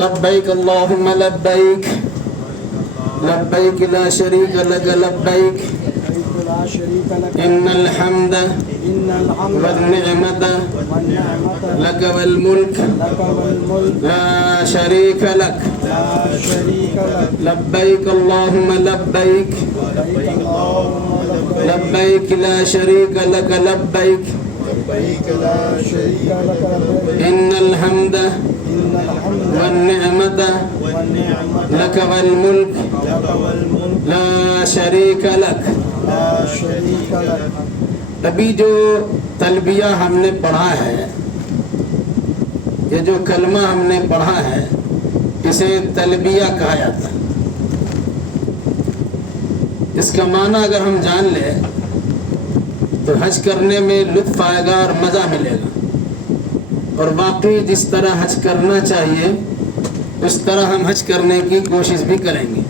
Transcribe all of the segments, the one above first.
لبيك اللهم لبيك لبيك لا شريك لك لبيك لا شريك لك إن الحمد إن الحمد والنعمة والنعمة لك والملك لك والملك لا شريك لك لا شريك لك لبيك اللهم لبيك لبيك اللهم لبيك لبيك لا شريك لك لبيك لبيك لا شريك لك لبيك إن الحمد إن الحمد والنعمة والنعمة لك والملك لك والملك لا شريك لك. لا شريك لك. अभी जो तलबिया हमने पढ़ा है, ये जो कलमा हमने पढ़ा है, इसे तलबिया कहा जाता है. इसका माना अगर हम जान ले तो हज करने में लुत्फ आएगा और मज़ा मिलेगा, और वाकई जिस तरह हज करना चाहिए उस तरह हम हज करने की कोशिश भी करेंगे.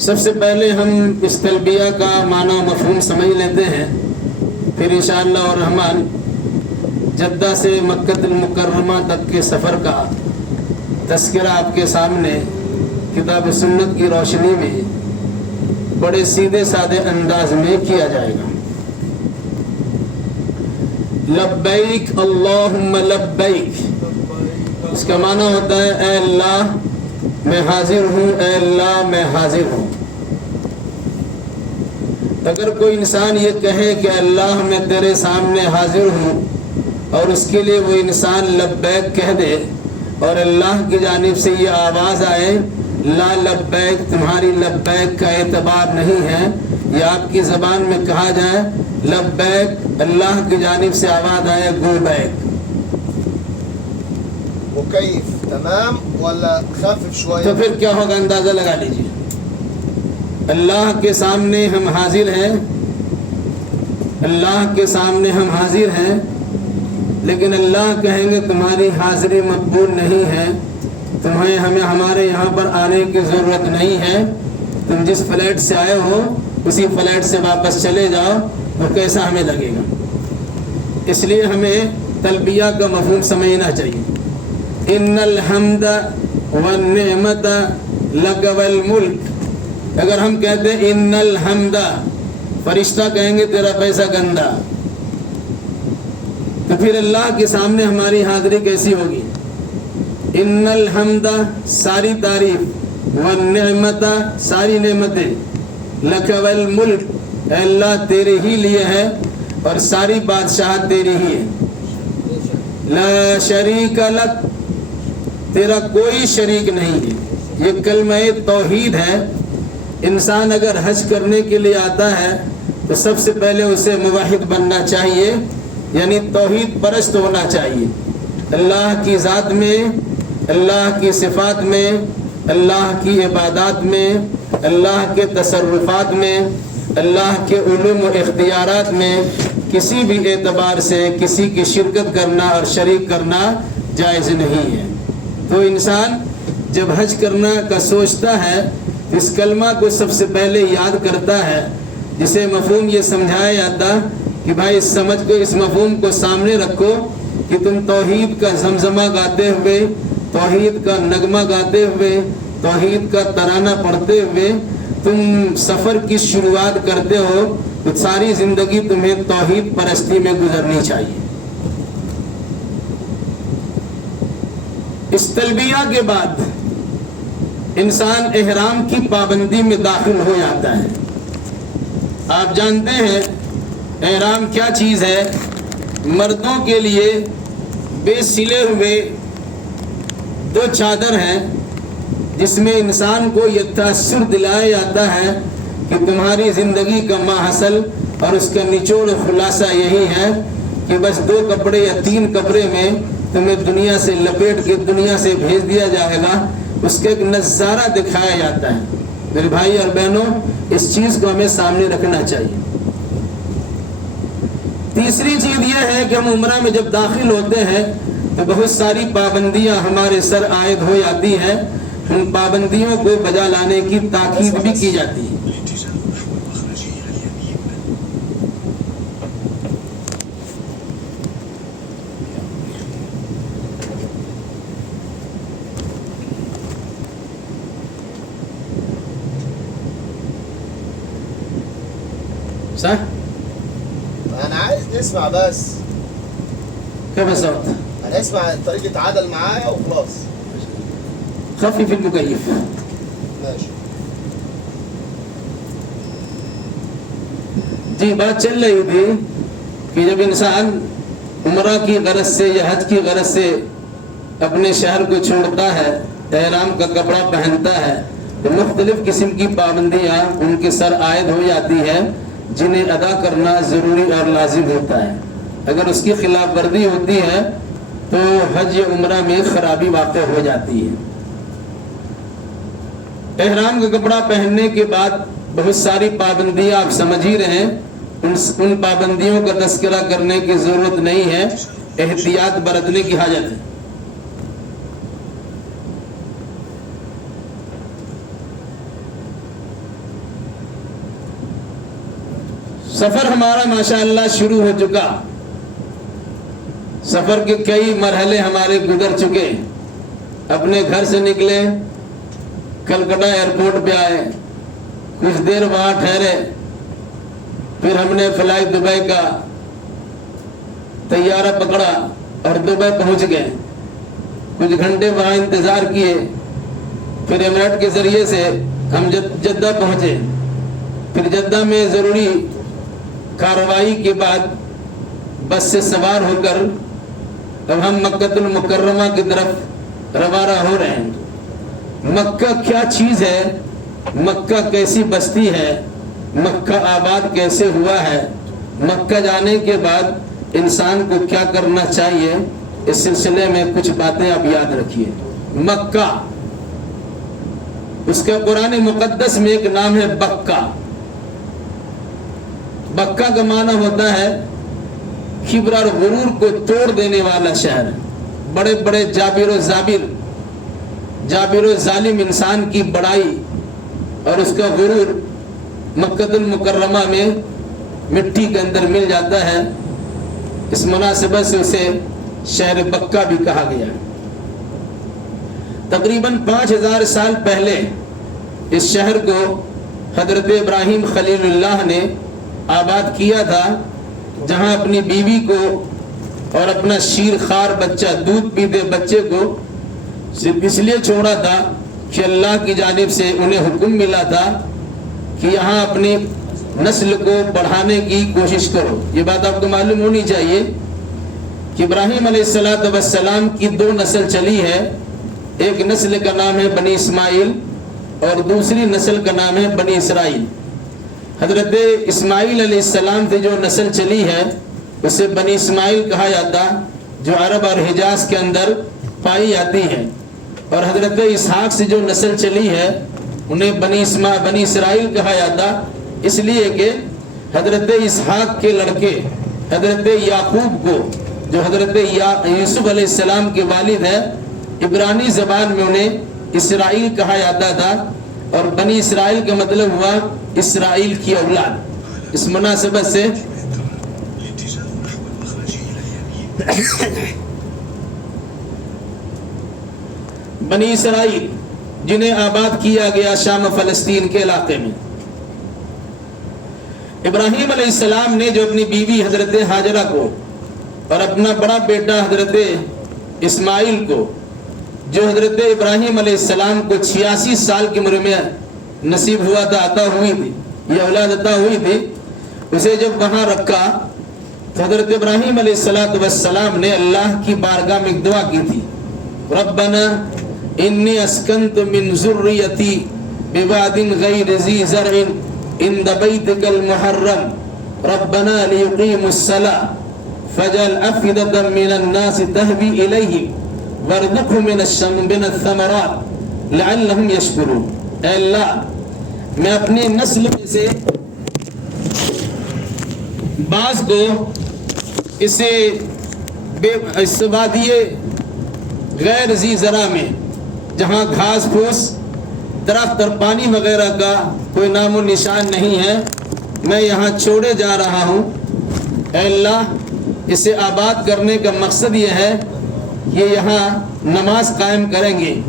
सबसे पहले हम इस तलबिया का माना मफ़हूम समझ लेते हैं, फिर इंशाअल्लाह और रहमान जद्दा से मक्कतुल मुकर्रमा तक के सफ़र का तज़किरा आपके सामने किताब सुन्नत की रोशनी में बड़े सीधे साधे अंदाज में किया जाएगा. लब्बैक अल्लाहुम्मा लब्बैक, इसका माना होता है ऐ अल्लाह मैं हाजिर हूँ, ऐ अल्लाह मैं हाजिर हूँ. अगर कोई इंसान ये कहे कि अल्लाह मैं तेरे सामने हाजिर हूँ और उसके लिए वो इंसान लब्बैक कह दे और अल्लाह की जानिब से ये आवाज़ आए ला लब्बैक, तुम्हारी लब्बैक का एतबार नहीं है, या आपकी ज़बान में कहा जाए लब्बैक, अल्लाह की जानिब से आवाज़ आए गुलबैक. مكيف تمام ولا خفف شوية؟ तो फिर क्या होगा अंदाज़ा लगा लीजिए. अल्लाह के सामने हम हाजिर हैं, अल्लाह के सामने हम हाजिर हैं, लेकिन अल्लाह कहेंगे तुम्हारी हाजिरी मकबूल नहीं है, तुम्हें हमें हमारे यहाँ पर आने की ज़रूरत नहीं है, तुम जिस फ्लाइट से आए हो उसी फ्लाइट से वापस चले जाओ. वो कैसा हमें लगेगा. इसलिए हमें तलबिया का मफ़हूम समझना चाहिए. इन्नल हम्द वन निअमत लक वल मुल्क, अगर हम कहते हैं इन्नल हम्दा, फरिश्ता कहेंगे तेरा पैसा गंदा, तो फिर अल्लाह के सामने हमारी हाजिरी कैसी होगी. इन्नल हम्दा सारी तारीफ, वन निअमत सारी नेमतें, लक वल मुल्क अल्लाह तेरे ही लिए है और सारी बादशाह तेरी ही है. ला शरीक लक, तेरा कोई शरीक नहीं है. ये कलमा-ए तौहीद है. इंसान अगर हज करने के लिए आता है तो सबसे पहले उसे मुवाहिद बनना चाहिए, यानी तौहीद परस्त होना चाहिए. अल्लाह की ज़ात में, अल्लाह की सिफ़ात में, अल्लाह की इबादत में, अल्लाह के तसर्रुफ़ात में, अल्लाह के उलूम व इख्तियारात में किसी भी एतबार से किसी की शिरकत करना और शरीक करना जायज़ नहीं है. तो इंसान जब हज करना का सोचता है इस कलमा को सबसे पहले याद करता है, जिसे मफ़हूम ये समझाया जाता कि भाई इस समझ को, इस मफ़हूम को सामने रखो कि तुम तौहीद का ज़मज़मा गाते हुए, तौहीद का नगमा गाते हुए, तौहीद का तराना पढ़ते हुए तुम सफ़र की शुरुआत करते हो, तो सारी ज़िंदगी तुम्हें तौहीद परस्ती में गुजरनी चाहिए. इस तलबिया के बाद इंसान एहराम की पाबंदी में दाखिल हो जाता है. आप जानते हैं एहराम क्या चीज़ है. मर्दों के लिए बेसिले हुए दो चादर हैं जिसमें इंसान को ये तअस्सुर दिलाया जाता है कि तुम्हारी ज़िंदगी का माहसल और उसका निचोड़ खुलासा यही है कि बस 2 कपड़े या 3 कपड़े में तुम्हें दुनिया से लपेट के दुनिया से भेज दिया जाएगा. उसका एक नज़ारा दिखाया जाता है. मेरे भाई और बहनों, इस चीज़ को हमें सामने रखना चाहिए. तीसरी चीज़ यह है कि हम उम्रा में जब दाखिल होते हैं तो बहुत सारी पाबंदियां हमारे सर आयद हो जाती हैं. उन पाबंदियों को बजा लाने की ताकीद भी की जाती है. صح؟ انا عايز نسمع بس. كيف صوت؟ انا اسمع طريقة عدل معايا وخلاص. خفف المكيف. ماشي. जी बात चल रही थी कि जब इंसान उम्रा की गरज से या हज की गरज से अपने शहर को छोड़ता है, एहराम का कपड़ा पहनता है, तो मुख्तलिफ किस्म की पाबंदियाँ उनके सर आयद हो जाती है जिन्हें अदा करना ज़रूरी और लाजिम होता है। अगर उसकी खिलाफ वर्जी होती है तो हज या उम्रा में खराबी वाक़ हो जाती है। एहराम का कपड़ा पहनने के बाद बहुत सारी पाबंदियाँ आप समझ ही रहे हैं, उन पाबंदियों का तस्करा करने की ज़रूरत नहीं है, एहतियात बरतने की हाजत है। सफ़र हमारा माशाअल्लाह शुरू हो चुका। सफ़र के कई मरहले हमारे गुजर चुके। अपने घर से निकले, कलकत्ता एयरपोर्ट पे आए, कुछ देर वहाँ ठहरे, फिर हमने फ्लाइट दुबई का तैयारा पकड़ा और दुबई पहुँच गए। कुछ घंटे वहाँ इंतज़ार किए, फिर एमिरेट के ज़रिए से हम जद्दा पहुँचे। फिर जद्दा में ज़रूरी कार्रवाई के बाद बस से सवार होकर अब हम मक्कतुल मुकर्रमा की तरफ रवाना हो रहे हैं। मक्का क्या चीज़ है, मक्का कैसी बस्ती है, मक्का आबाद कैसे हुआ है, मक्का जाने के बाद इंसान को क्या करना चाहिए, इस सिलसिले में कुछ बातें आप याद रखिए। मक्का, उसका कुरान मुकद्दस में एक नाम है बक्का। बक्का का माना होता है किब्र और गुरूर को तोड़ देने वाला शहर। बड़े बड़े जाबिर जालिम इंसान की बड़ाई और उसका गुरूर मक्कतुल मुकर्रमा में मिट्टी के अंदर मिल जाता है। इस मुनासिबत से उसे शहर बक्का भी कहा गया। तकरीबन 5000 साल पहले इस शहर को हजरत इब्राहिम खलीलुल्लाह ने आबाद किया था, जहां अपनी बीवी को और अपना शीरखार बच्चा, दूध पीते बच्चे को सिर्फ इसलिए छोड़ा था कि अल्लाह की जानिब से उन्हें हुक्म मिला था कि यहाँ अपनी नस्ल को बढ़ाने की कोशिश करो। ये बात आपको मालूम होनी चाहिए कि इब्राहिम अलैहिस्सलाम की 2 नस्ल चली है। एक नस्ल का नाम है बनी इस्माइल और दूसरी नस्ल का नाम है बनी इसराइल। हजरत इस्माइल अलैहिस्सलाम से जो नस्ल चली है उसे बनी इस्माइल कहा जाता, जो अरब और हिजाज के अंदर पाई जाती है। और हजरत इसहाक से जो नस्ल चली है उन्हें बनी इसराइल कहा जाता, इसलिए कि हजरत इसहाक के लड़के हजरत याकूब को, जो हजरत यूसुफ अलैहिस्सलाम के वालिद है, इब्रानी ज़बान में उन्हें इसराइल कहा जाता था। और बनी इसराइल का मतलब हुआ इसराइल की औलाद। इस मुनासिबत से बनी इसराइल जिन्हें आबाद किया गया शाम फलस्तीन के इलाके में। इब्राहिम अलैहिस्सलाम ने जो अपनी बीवी हजरत हाजरा को और अपना बड़ा बेटा हजरत इस्माइल को, जो हजरत इब्राहिम अलैहिस्सलाम को 86 साल की उम्र में नसीब हुआ था, अता हुई थी, ये औलाद अता हुई थी, उसे जब वहाँ रखा तो हजरत इब्राहिम अलैहिस्सलाम ने अल्लाह की बारगाह में दुआ की थी, रब्बना इन्नी अस्कंतु मिन ज़ुर्रियती बिवादिन गैरि ज़ी ज़रइन इंद बैतिकल मुहर्रम रब्बना लियुक़ीमुस्सलाह फजअल अफ़इदतम मिनन नास तहवी इलैहिम वर्ज़ुक़हुम मिनथ-थमरात लअल्लहुम यशकुरून। ऐ अल्लाह, मैं अपनी नस्ल में से बाज़ को इस वादिये गैर ज़ी ज़रा में, जहाँ घास फूस, दरख्त और पानी वगैरह का कोई नामो निशान नहीं है, मैं यहाँ छोड़े जा रहा हूँ। ऐ अल्लाह, इसे आबाद करने का मकसद ये है कि यहाँ नमाज कायम करेंगे,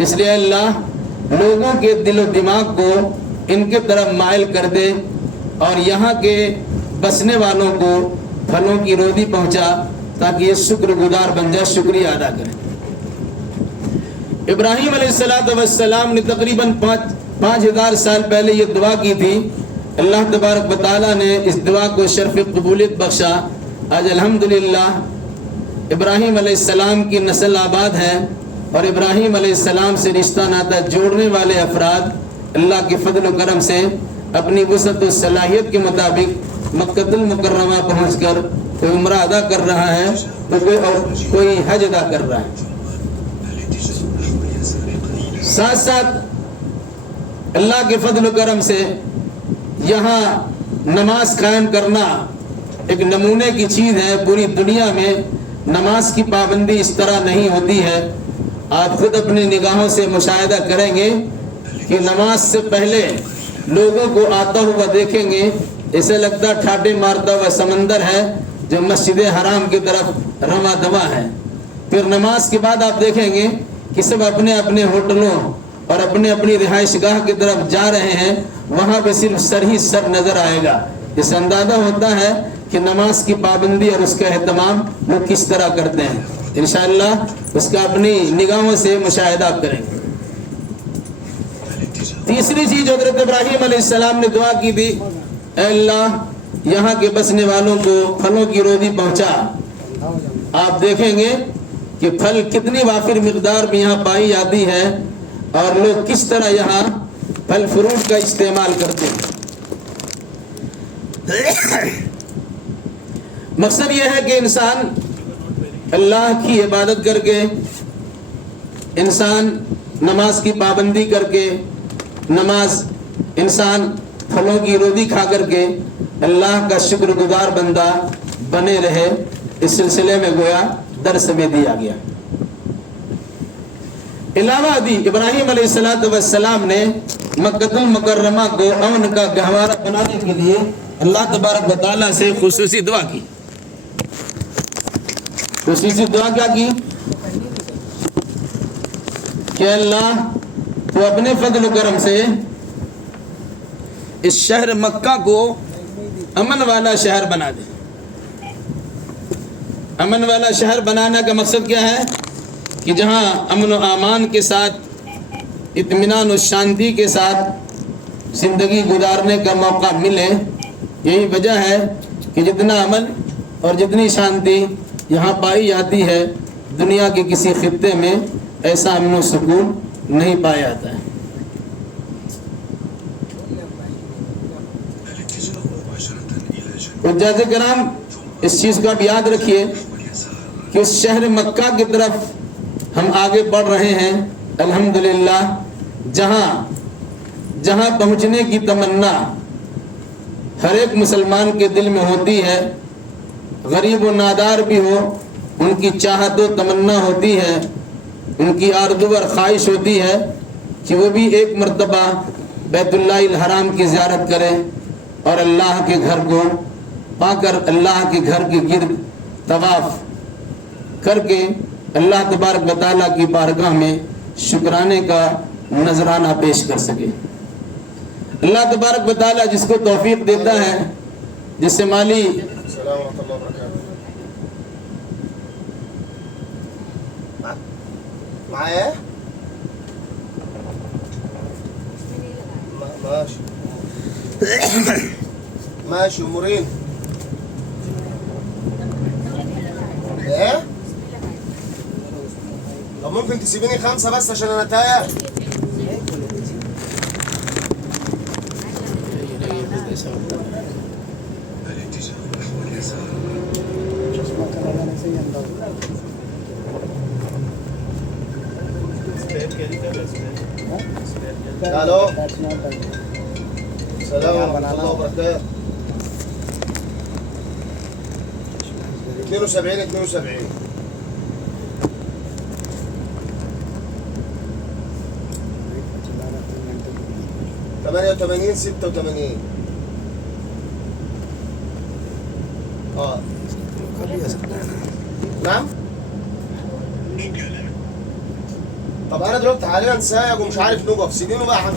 इसलिए अल्लाह लोगों के दिलो दिमाग को इनके तरफ माइल कर दे اور یہاں کے بسنے والوں کو پھلوں کی روزی پہنچا تاکہ یہ شکر گزار بن جائے, شکریہ ادا کریں. ابراہیم علیہ السلام نے تقریباً 5000 سال پہلے یہ دعا کی تھی. اللہ تبارک و تعالیٰ نے اس دعا کو شرف قبولیت بخشا. آج الحمدللہ ابراہیم علیہ السلام کی نسل آباد ہے, اور ابراہیم علیہ السلام سے رشتہ ناطہ جوڑنے والے افراد اللہ کے فضل و کرم سے اپنی وسعت و صلاحیت کے مطابق مکہ المکرمہ پہنچ کر کوئی عمرہ ادا کر رہا ہے تو کوئی حج ادا کر رہا ہے. ساتھ ساتھ اللہ کے فضل و کرم سے یہاں نماز قائم کرنا ایک نمونے کی چیز ہے. پوری دنیا میں نماز کی پابندی اس طرح نہیں ہوتی ہے. آپ خود اپنی نگاہوں سے مشاہدہ کریں گے کہ نماز سے پہلے لوگوں کو آتا ہوا دیکھیں گے, اسے لگتا ٹھاٹے مارتا ہوا سمندر ہے جو مسجد حرام کی طرف رواں دواں ہے. پھر نماز کے بعد آپ دیکھیں گے کہ سب اپنے اپنے ہوٹلوں اور اپنے اپنی رہائش گاہ کی طرف جا رہے ہیں. وہاں پہ صرف سر ہی سر نظر آئے گا. اس سے اندازہ ہوتا ہے کہ نماز کی پابندی اور اس کا اہتمام وہ کس طرح کرتے ہیں. انشاءاللہ اس کا اپنی نگاہوں سے مشاہدہ کریں گے. تیسری چیز حضرت ابراہیم علیہ السلام نے دعا کی تھی, اے اللہ یہاں کے بسنے والوں کو پھلوں کی روزی پہنچا. آپ دیکھیں گے کہ پھل کتنی وافر مقدار میں یہاں پائی جاتی ہے اور لوگ کس طرح یہاں پھل فروٹ کا استعمال کرتے ہیں. مقصد یہ ہے کہ انسان اللہ کی عبادت کر کے, انسان نماز کی پابندی کر کے, انسان پھلوں کی روزی کھا کر کے اللہ کا شکر گزار بندہ بنے رہے. اس سلسلے میں گویا درس میں دیا گیا. علاوہ ازیں ابراہیم علیہ السلام نے مکہ المکرمہ کو امن کا گہوارہ بنانے کے لیے اللہ تبارک و تعالیٰ سے خصوصی دعا کی. خصوصی دعا کیا کی کہ اللہ تو اپنے فضل و کرم سے اس شہر مکہ کو امن والا شہر بنا دے. امن والا شہر بنانے کا مقصد کیا ہے کہ جہاں امن و امان کے ساتھ, اطمینان و شانتی کے ساتھ زندگی گزارنے کا موقع ملے. یہی وجہ ہے کہ جتنا امن اور جتنی شانتی یہاں پائی جاتی ہے دنیا کے کسی خطے میں ایسا امن و سکون نہیں پایا جاتا ہے. حجاج کرام اس چیز کو آپ یاد رکھیے کہ اس شہر مکہ کی طرف ہم آگے بڑھ رہے ہیں الحمدللہ, جہاں پہنچنے کی تمنا ہر ایک مسلمان کے دل میں ہوتی ہے. غریب و نادار بھی ہو, ان کی چاہت و تمنا ہوتی ہے, ان کی آرزو اور خواہش ہوتی ہے کہ وہ بھی ایک مرتبہ بیت اللہ الحرام کی زیارت کریں اور اللہ کے گھر کو پا کر اللہ کے گھر کے گرد طواف کر کے اللہ تبارک و تعالیٰ کی بارگاہ میں شکرانے کا نذرانہ پیش کر سکے. اللہ تبارک و تعالیٰ جس کو توفیق دیتا ہے, جس سے مالی السلام ورحمۃ اللہ وبرکاتہ. معايا ماشي ماشي امورين ايه. طب ممكن تسيبيني 5 بس عشان انا تايه. الو السلام ورحمة الله وبركاته. 72 88 86. نعم. طب انا دلوقتي حاليا سايق ومش عارف نوقف. سيبينه بقى.